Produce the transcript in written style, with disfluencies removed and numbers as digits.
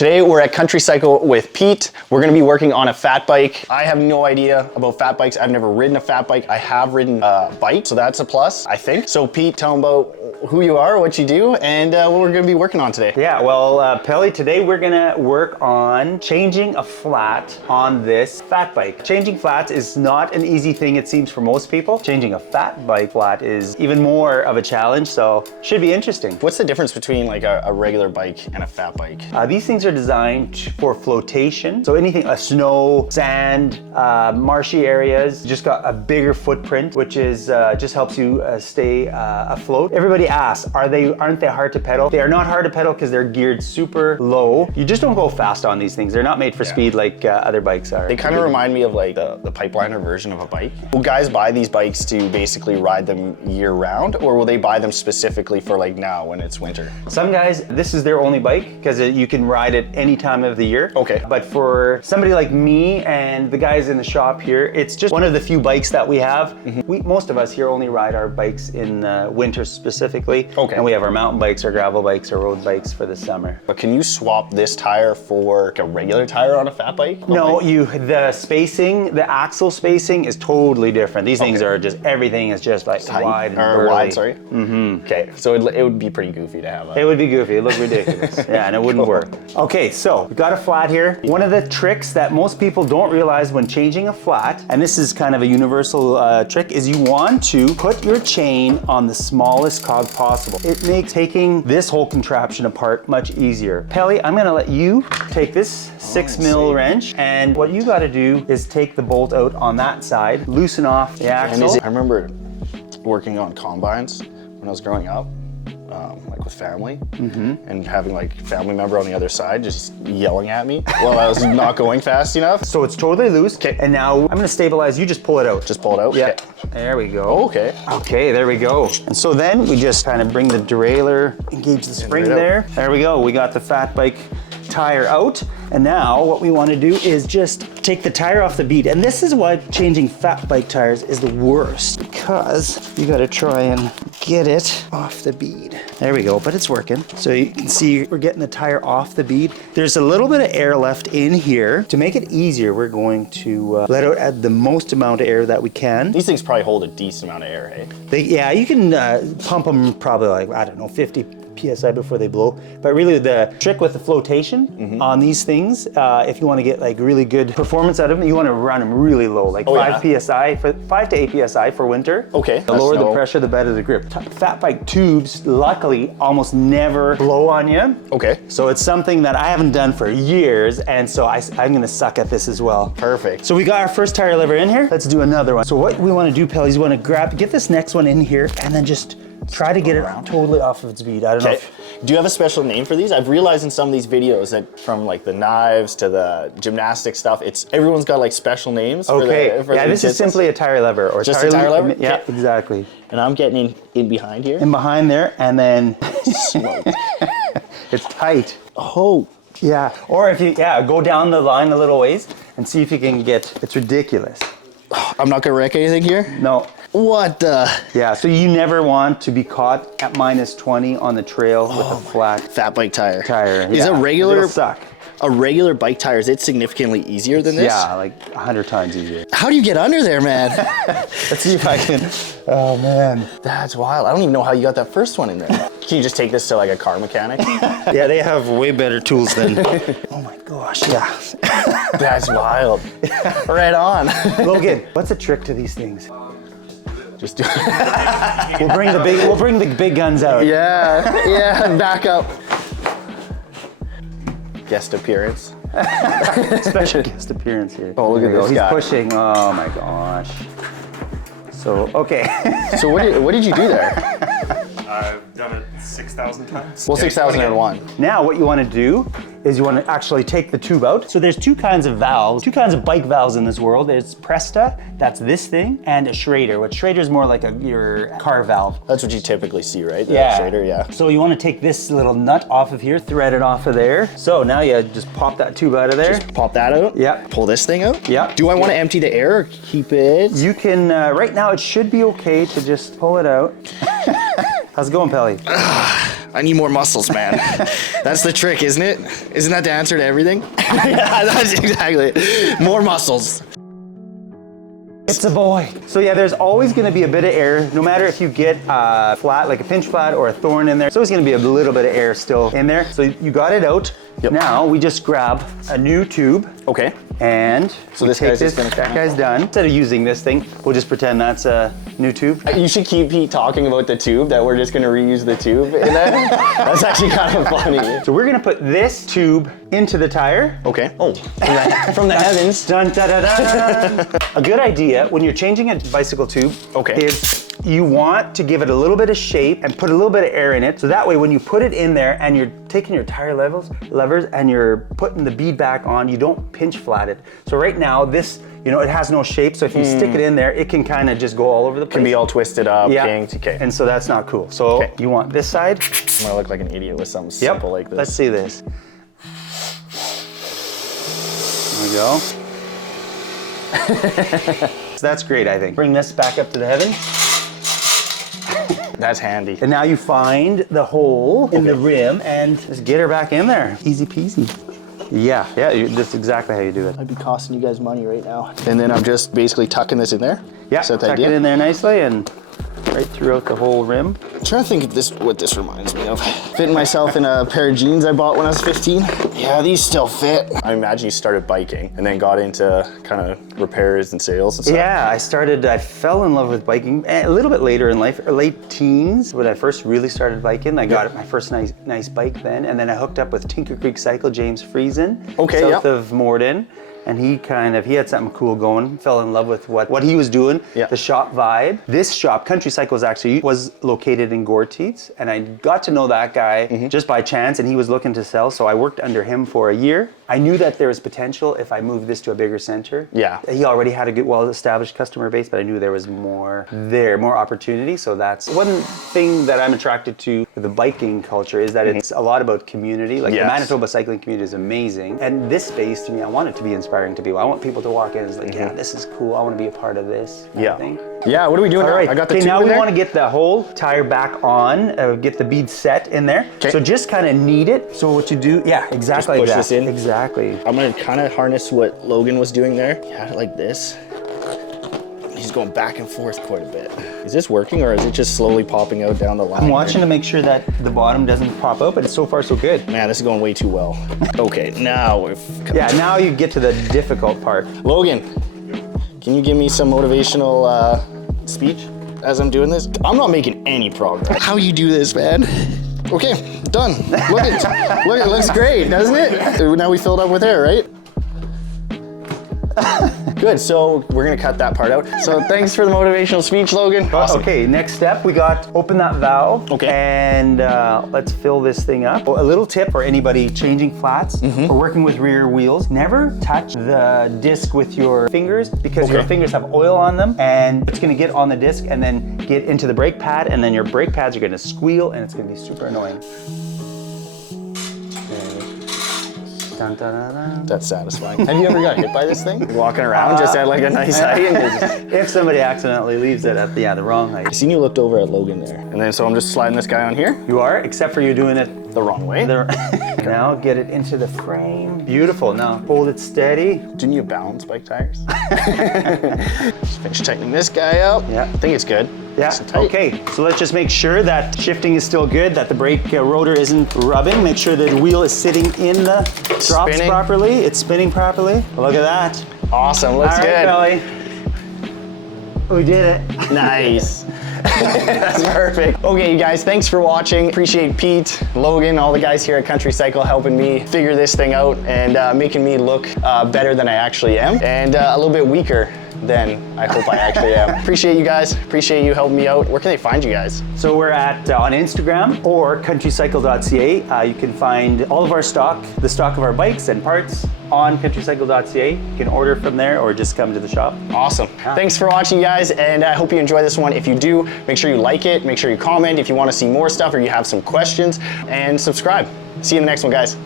Today we're at Country Cycle with Pete. We're gonna be working on a fat bike. I have no idea about fat bikes. I've never ridden a fat bike. I have ridden a bike, so that's a plus, I think. So Pete, tell them about who you are, what you do, and what we're gonna be working on today. Yeah, well, Pelle, today we're gonna work on changing a flat on this fat bike. Changing flats is not an easy thing, it seems, for most people. Changing a fat bike flat is even more of a challenge, so should be interesting. What's the difference between like a regular bike and a fat bike? These things are designed for flotation. So anything, snow, sand, marshy areas, just got a bigger footprint, which is just helps you stay afloat. Everybody asks, aren't they hard to pedal? They are not hard to pedal because they're geared super low. You just don't go fast on these things. They're not made for speed like other bikes are. They kind of remind me of like the pipeliner version of a bike. Will guys buy these bikes to basically ride them year round, or will they buy them specifically for like now when it's winter? Some guys, this is their only bike because you can ride it any time of the year. Okay. But for somebody like me and the guys in the shop here, it's just one of the few bikes that we have. Most of us here only ride our bikes in winter specifically. Okay. And we have our mountain bikes, our gravel bikes, our road bikes for the summer. But can you swap this tire for like a regular tire on a fat bike? No, the spacing, the axle spacing is totally different. These things are just, everything is just like wide and burly. Wide, sorry? Okay, so it would be pretty goofy to have a... It would be goofy, it looked ridiculous. Yeah, and it wouldn't work. Okay, so we got a flat here. One of the tricks that most people don't realize when changing a flat, and this is kind of a universal trick, is you want to put your chain on the smallest cog possible. It makes taking this whole contraption apart much easier. Pelle, I'm gonna let you take this 6mm wrench, and what you gotta do is take the bolt out on that side, loosen off the axle. I remember working on combines when I was growing up, like with family, and having like family member on the other side just yelling at me while I was not going fast enough. So it's totally loose. Okay. And now I'm gonna stabilize, you just pull it out. Just pull it out? Yeah. Okay. There we go. Oh, okay. Okay, there we go. And so then we just kind of bring the derailleur, engage the spring there. There we go. We got the fat bike tire out. And now what we want to do is just take the tire off the bead. And this is why changing fat bike tires is the worst, because you got to try and get it off the bead. There we go, but it's working. So you can see we're getting the tire off the bead. There's a little bit of air left in here. To make it easier, we're going to let out the most amount of air that we can. These things probably hold a decent amount of air, hey? Yeah, you can pump them probably like, I don't know, 50 PSI before they blow. But really the trick with the flotation on these things, if you want to get like really good performance out of them, you want to run them really low, like 5 PSI, 5 to 8 PSI for winter. Okay. The lower the pressure, the better the grip. Fat bike tubes, luckily, almost never blow on you. Okay. So it's something that I haven't done for years, and so I'm gonna suck at this as well. Perfect. So we got our first tire lever in here. Let's do another one. So what we want to do, Pelle, is we want to get this next one in here, and then just try to get it totally off of its bead. I don't know. Do you have a special name for these? I've realized in some of these videos that from like the knives to the gymnastic stuff, everyone's got like special names. Okay. Yeah, this is simply a tire lever. Or just a tire lever? Yeah, exactly. And I'm getting in behind here. In behind there, and then it's tight. Oh. Yeah. Or if you, go down the line a little ways and see if you can get, it's ridiculous. I'm not gonna wreck anything here? No. What the? Yeah, so you never want to be caught at -20 on the trail with a fat bike tire. Is a regular suck. A regular bike tire, is it significantly easier than this? Yeah, like 100 times easier. How do you get under there, man? Let's see if I can. Oh man. That's wild. I don't even know how you got that first one in there. Can you just take this to like a car mechanic? Yeah, they have way better tools than. Oh my gosh, yeah. That's wild. Right on. Logan, what's the trick to these things? Just do it. We'll bring the big guns out. Yeah, back up. Guest appearance. Special guest appearance here. Oh, look at this guy. He's pushing. Oh my gosh. So, okay. So what did you do there? I've done it 6,000 times. Well, 6,001. Now what you want to do is you want to actually take the tube out. So there's two kinds of valves, two kinds of bike valves in this world. There's Presta, that's this thing, and a Schrader, which Schrader is more like your car valve. That's what you typically see, right? The Schrader, yeah. So you want to take this little nut off of here, thread it off of there. So now you just pop that tube out of there. Just pop that out? Yeah. Pull this thing out? Yeah. Do I want to empty the air or keep it? You can, right now it should be okay to just pull it out. How's it going, Pelle? I need more muscles, man. That's the trick, isn't it? Isn't that the answer to everything? Yeah, that's exactly it. More muscles. It's a boy. So yeah, there's always gonna be a bit of air, no matter if you get a flat, like a pinch flat or a thorn in there, there's always gonna be a little bit of air still in there. So you got it out. Yep. Now we just grab a new tube. Okay. And so we this take guy's this, just gonna that guy's done. Instead of using this thing, we'll just pretend that's a new tube. You should keep Pete talking about the tube, that we're just gonna reuse the tube. And that's actually kind of funny. So we're gonna put this tube into the tire. Okay. Oh, from the heavens. Dun, da, da, da, da. A good idea when you're changing a bicycle tube is you want to give it a little bit of shape and put a little bit of air in it. So that way when you put it in there and you're taking your tire levers and you're putting the bead back on, you don't pinch flat it. So right now this, you know, it has no shape. So if you stick it in there, it can kind of just go all over the place. Can be all twisted up, yeah. kinked. Okay. And so that's not cool. So you want this side. I'm gonna look like an idiot with something simple like this. Let's see this. There we go. So that's great, I think. Bring this back up to the heavens. That's handy. And now you find the hole in the rim and just get her back in there. Easy peasy. Yeah, that's exactly how you do it. I'd be costing you guys money right now. And then I'm just basically tucking this in there? Yeah, tuck it in there nicely and right throughout the whole rim. I'm trying to think of what this reminds me of. Fitting myself in a pair of jeans I bought when I was 15. Yeah, these still fit. I imagine you started biking and then got into kind of repairs and sales and stuff. Yeah, I fell in love with biking a little bit later in life, or late teens, when I first really started biking. I got my first nice bike then, and then I hooked up with Tinker Creek Cycle, James Friesen, south of Morden. And he had something cool going, fell in love with what he was doing, the shop vibe. This shop, Country Cycle, was located in Gorteets, and I got to know that guy just by chance, and he was looking to sell, so I worked under him for a year. I knew that there was potential if I moved this to a bigger center. Yeah. He already had a good, well-established customer base, but I knew there was more opportunity, so that's one thing that I'm attracted to with the biking culture is that it's a lot about community. Like the Manitoba cycling community is amazing, and this space, to me, I want it to be inspiring to people. I want people to walk in and it's like, yeah, this is cool. I want to be a part of this. Yeah, what are we doing now? I got the tube now we want to get the whole tire back on, get the bead set in there. So just kind of knead it. So what you do, exactly. Just push this in. Exactly. I'm gonna kind of harness what Logan was doing there. Yeah, like this. He's going back and forth quite a bit. Is this working or is it just slowly popping out down the line? I'm watching to make sure that the bottom doesn't pop out, but so far so good. Man, this is going way too well. Okay, now now you get to the difficult part. Logan, can you give me some motivational speech as I'm doing this? I'm not making any progress. How you do this, man? Okay, done. Look, it looks great, doesn't it? Now we filled up with air, right? Good, so we're gonna cut that part out. So thanks for the motivational speech, Logan. Awesome. Okay, next step, we got open that valve. Okay. And let's fill this thing up. A little tip for anybody changing flats or working with rear wheels, never touch the disc with your fingers because your fingers have oil on them and it's gonna get on the disc and then get into the brake pad and then your brake pads are gonna squeal and it's gonna be super annoying. Dun, dun, dun, dun. That's satisfying. Have you ever got hit by this thing? Walking around just at like a nice height? And if somebody accidentally leaves it at the wrong height. I seen you looked over at Logan there. And then so I'm just sliding this guy on here? You are, except for you're doing it the wrong way. Now get it into the frame. Beautiful, now hold it steady. Didn't you balance bike tires? Just finish tightening this guy up. Yeah. I think it's good. Yeah, okay, so let's just make sure that shifting is still good, that the brake rotor isn't rubbing. Make sure the wheel is sitting in the drops properly. It's spinning properly. Look at that. Awesome, looks good. All right, Pelle. We did it. Nice. That's perfect. Okay, you guys, thanks for watching. Appreciate Pete, Logan, all the guys here at Country Cycle helping me figure this thing out and making me look better than I actually am and a little bit weaker than I hope I actually am. Appreciate you guys. Appreciate you helping me out. Where can they find you guys? So we're at on Instagram or countrycycle.ca. You can find all of our stock, the stock of our bikes and parts on countrycycle.ca. You can order from there or just come to the shop. Awesome. Thanks for watching, guys, and I hope you enjoy this one. If you do, make sure you like it, make sure you comment if you want to see more stuff or you have some questions, and subscribe. See you in the next one, guys.